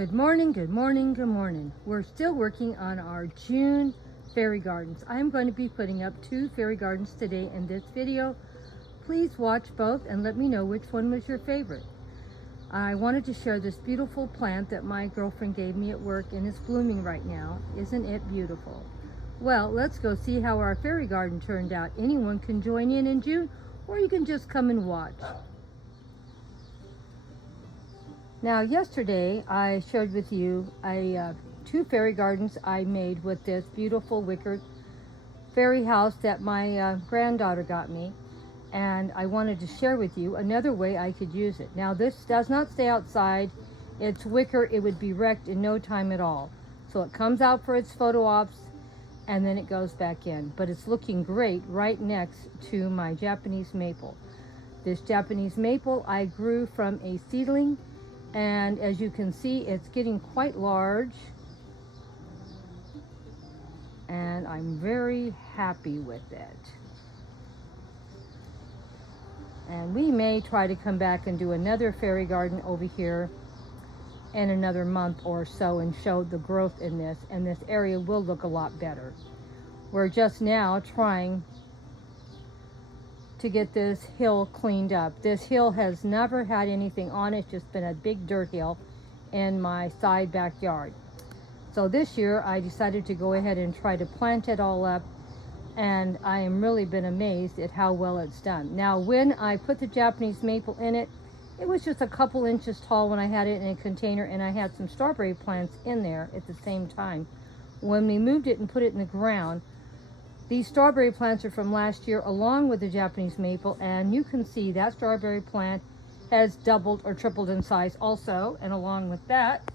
Good morning, good morning, good morning. We're still working on our June fairy gardens. I'm going to be putting up 2 fairy gardens today in this video. Please watch both and let me know which one was your favorite. I wanted to share this beautiful plant that my girlfriend gave me at work, and it's blooming right now. Isn't it beautiful? Well, let's go see how our fairy garden turned out. Anyone can join in June, or you can just come and watch. Now, yesterday I shared with you 2 fairy gardens I made with this beautiful wicker fairy house that my granddaughter got me, and I wanted to share with you another way I could use it. Now, this does not stay outside. It's wicker. It would be wrecked in no time at all. So it comes out for its photo ops and then it goes back in. But it's looking great right next to my Japanese maple. This Japanese maple I grew from a seedling, and as you can see, it's getting quite large, and I'm very happy with it. And we may try to come back and do another fairy garden over here in another month or so and show the growth in this, and this area will look a lot better. We're just now trying to get this hill cleaned up. This hill has never had anything on it. It's just been a big dirt hill in my side backyard. So this year I decided to go ahead and try to plant it all up, and I am really been amazed at how well it's done. Now, when I put the Japanese maple in it, it was just a couple inches tall when I had it in a container, and I had some strawberry plants in there at the same time. When we moved it and put it in the ground, these strawberry plants are from last year along with the Japanese maple, and you can see that strawberry plant has doubled or tripled in size also, and along with that,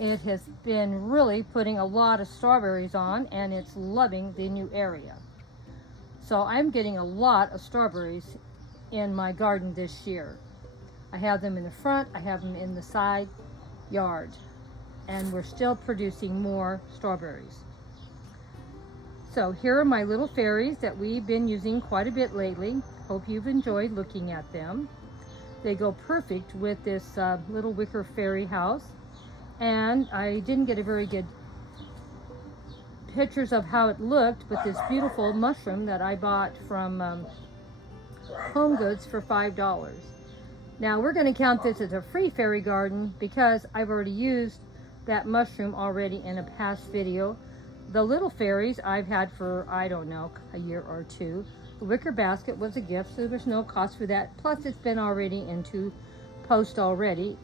it has been really putting a lot of strawberries on, and it's loving the new area. So I'm getting a lot of strawberries in my garden this year. I have them in the front, I have them in the side yard, and we're still producing more strawberries. So here are my little fairies that we've been using quite a bit lately. Hope you've enjoyed looking at them. They go perfect with this little wicker fairy house. And I didn't get a very good pictures of how it looked with this beautiful mushroom that I bought from Home Goods for $5. Now we're going to count this as a free fairy garden because I've already used that mushroom already in a past video. The little fairies I've had for, I don't know, a year or 2. The wicker basket was a gift, so there was no cost for that. Plus, it's been already into post already,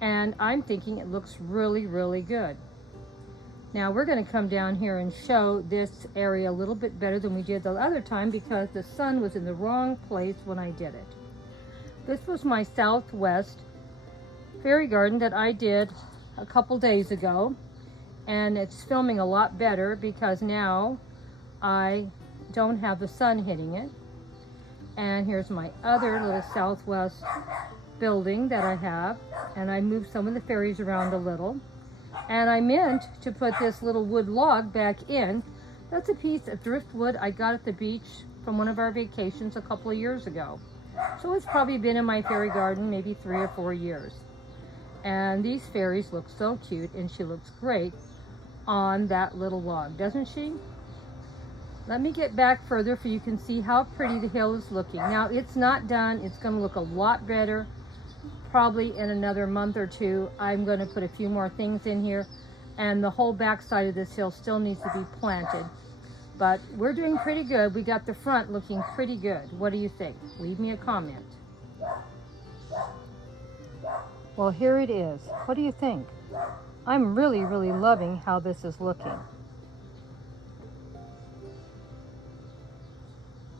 and I'm thinking it looks really, really good. Now, we're going to come down here and show this area a little bit better than we did the other time because the sun was in the wrong place when I did it. This was my southwest fairy garden that I did a couple days ago. And it's filming a lot better because now I don't have the sun hitting it. And here's my other little southwest building that I have. And I moved some of the fairies around a little. And I meant to put this little wood log back in. That's a piece of driftwood I got at the beach from one of our vacations a couple of years ago. So it's probably been in my fairy garden maybe 3 or 4 years. And these fairies look so cute, and she looks great on that little log, doesn't she? Let me get back further so you can see how pretty the hill is looking. Now, it's not done. It's going to look a lot better probably in another month or 2. I'm going to put a few more things in here, and the whole back side of this hill still needs to be planted. But we're doing pretty good. We got the front looking pretty good. What do you think? Leave me a comment. Well, here it is. What do you think? I'm really, really loving how this is looking.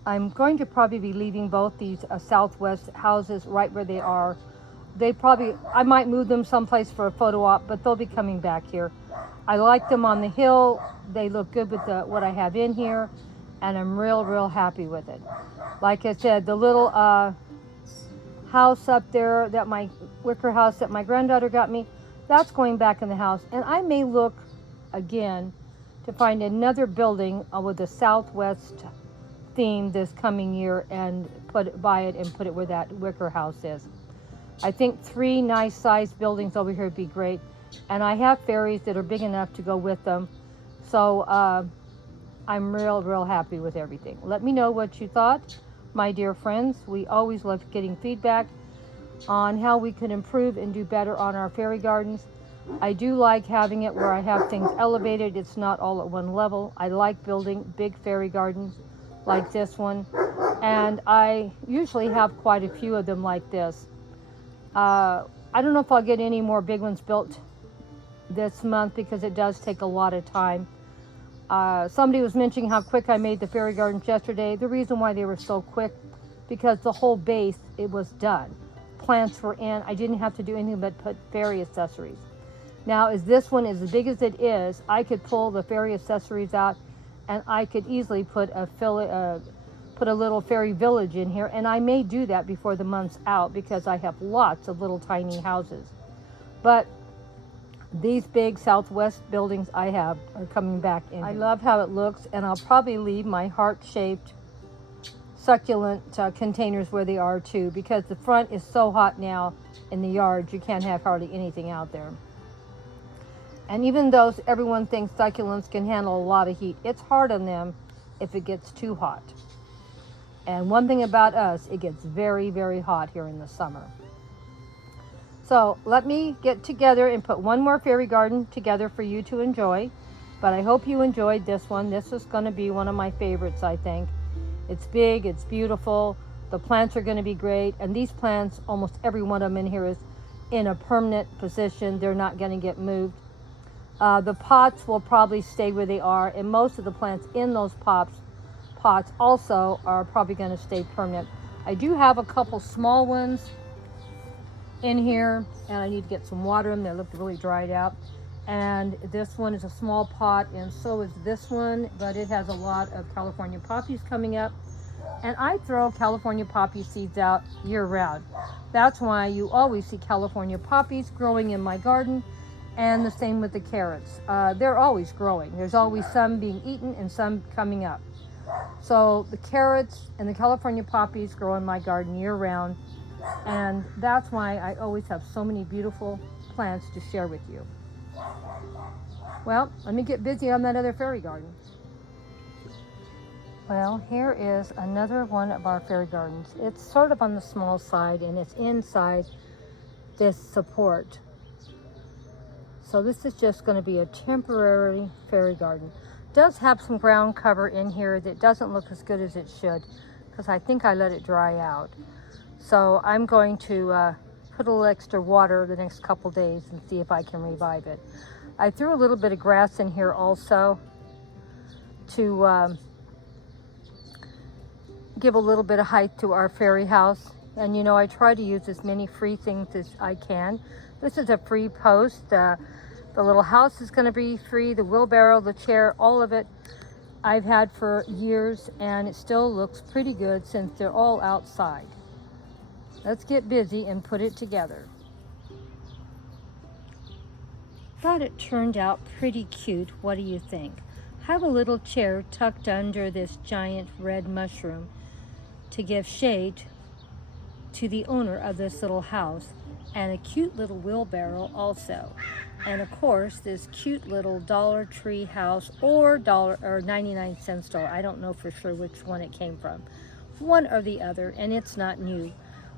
I'm going to probably be leaving both these southwest houses right where they are. I might move them someplace for a photo op, but they'll be coming back here. I like them on the hill. They look good with what I have in here, and I'm real happy with it. Like I said, the little house up there, that my wicker house that my granddaughter got me, that's going back in the house. And I may look again to find another building with a southwest theme this coming year and buy it and put it where that wicker house is. I think 3 nice sized buildings over here would be great. And I have fairies that are big enough to go with them. So I'm real happy with everything. Let me know what you thought, my dear friends. We always love getting feedback on how we can improve and do better on our fairy gardens. I do like having it where I have things elevated. It's not all at one level. I like building big fairy gardens like this one. And I usually have quite a few of them like this. I don't know if I'll get any more big ones built this month because it does take a lot of time. Somebody was mentioning how quick I made the fairy gardens yesterday. The reason why they were so quick, because the whole base, it was done. Plants were in. I didn't have to do anything but put fairy accessories. Now, as this one is as big as it is, I could pull the fairy accessories out, and I could easily put a little fairy village in here, and I may do that before the month's out because I have lots of little tiny houses. But these big Southwest buildings I have are coming back in. I love how it looks, and I'll probably leave my heart-shaped succulent containers where they are too, because the front is so hot now in the yard, you can't have hardly anything out there. And even though everyone thinks succulents can handle a lot of heat, it's hard on them if it gets too hot. And one thing about us, it gets very hot here in the summer. So let me get together and put one more fairy garden together for you to enjoy. But I hope you enjoyed this one. This is going to be one of my favorites, I think. It's big, it's beautiful. The plants are going to be great. And these plants, almost every one of them in here is in a permanent position. They're not going to get moved. The pots will probably stay where they are. And most of the plants in those pots also are probably going to stay permanent. I do have a couple small ones in here, and I need to get some water in. They look really dried out. And this one is a small pot, and so is this one, but it has a lot of California poppies coming up. And I throw California poppy seeds out year round. That's why you always see California poppies growing in my garden, and the same with the carrots. They're always growing. There's always some being eaten and some coming up. So the carrots and the California poppies grow in my garden year round, and that's why I always have so many beautiful plants to share with you. Well, let me get busy on that other fairy garden. Well, here is another one of our fairy gardens. It's sort of on the small side, and it's inside this support. So this is just going to be a temporary fairy garden. It does have some ground cover in here that doesn't look as good as it should, because I think I let it dry out. So I'm going to put a little extra water the next couple days and see if I can revive it. I threw a little bit of grass in here also to give a little bit of height to our fairy house. And you know, I try to use as many free things as I can. This is a free post. The little house is going to be free. The wheelbarrow, the chair, all of it I've had for years, and it still looks pretty good since they're all outside. Let's get busy and put it together. Thought it turned out pretty cute. What do you think? I have a little chair tucked under this giant red mushroom to give shade to the owner of this little house, and a cute little wheelbarrow also. And of course, this cute little Dollar Tree house or 99-cent store. I don't know for sure which one it came from. One or the other, and it's not new.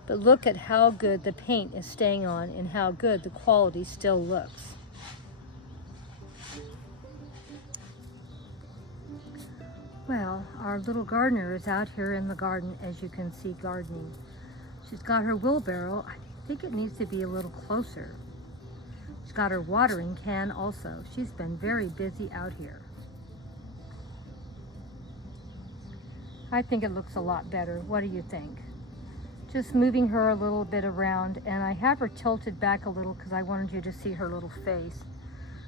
But look at how good the paint is staying on and how good the quality still looks. Well, our little gardener is out here in the garden, as you can see, gardening. She's got her wheelbarrow. I think it needs to be a little closer. She's got her watering can also. She's been very busy out here. I think it looks a lot better. What do you think? Just moving her a little bit around, and I have her tilted back a little because I wanted you to see her little face,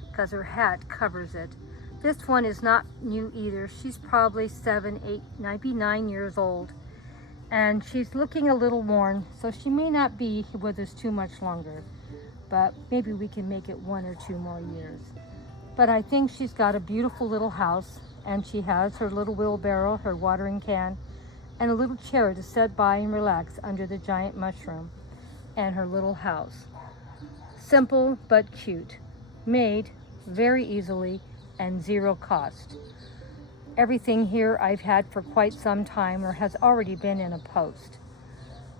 because her hat covers it. This one is not new either. She's probably 7, 8, maybe 9 years old, and she's looking a little worn, so she may not be with us too much longer, but maybe we can make it 1 or 2 more years. But I think she's got a beautiful little house, and she has her little wheelbarrow, her watering can, and a little chair to sit by and relax under the giant mushroom. and her little house. Simple but cute, made very easily and zero cost. Everything here I've had for quite some time or has already been in a post.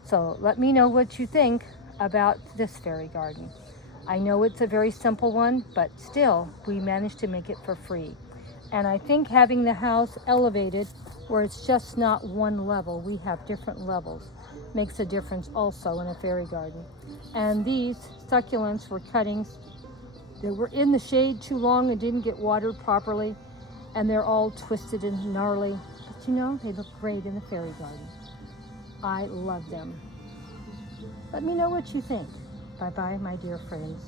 So let me know what you think about this fairy garden. I know it's a very simple one, but still we managed to make it for free. And I think having the house elevated where it's just not one level, we have different levels, makes a difference also in a fairy garden. And these succulents were cuttings. They were in the shade too long and didn't get watered properly, and they're all twisted and gnarly. But you know, they look great in the fairy garden. I love them. Let me know what you think. Bye-bye, my dear friends.